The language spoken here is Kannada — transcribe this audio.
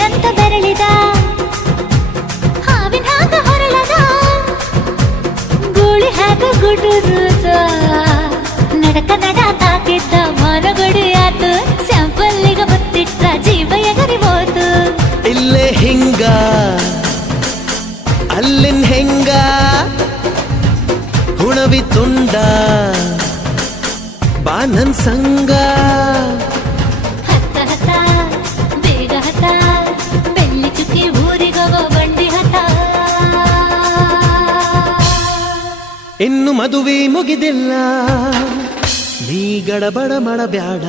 ಏನಂತ ಬೆರಳಿದ ಹಾವಿನ ಹಾಗ ಹೊರಳದ ಗೂಳಿ ಹಾಗ ಗುಡುರುದ ನಡಕ ನಡ ತಾಕಿದ್ದ ಮನಗಡಿ ಆತು ಸ್ಯಾಂಪಲ್ಲಿಗ ಮುತ್ತಿಟ್ಟ ಜೀವ ಎಗರಿಬೋದು ಇಲ್ಲೇ ಹಿಂಗ ಅಲ್ಲಿನ್ ಹೆಂಗ ಹುಣವಿ ತುಂಡ ಬಾ ನನ್ ಸಂಗ ಹತ್ತ ಹತ್ತ ಬೇಗ ಹತ್ತ ಬೆಳ್ಳಿ ಚುಕ್ಕಿ ಊರಿಗೋಗೋ ಬಂಡಿ ಹತ್ತ ಇನ್ನು ಮದುವೆ ಮುಗಿದಿಲ್ಲ ನೀ ಗಡಬಡ ಮಾಡಬ್ಯಾಡ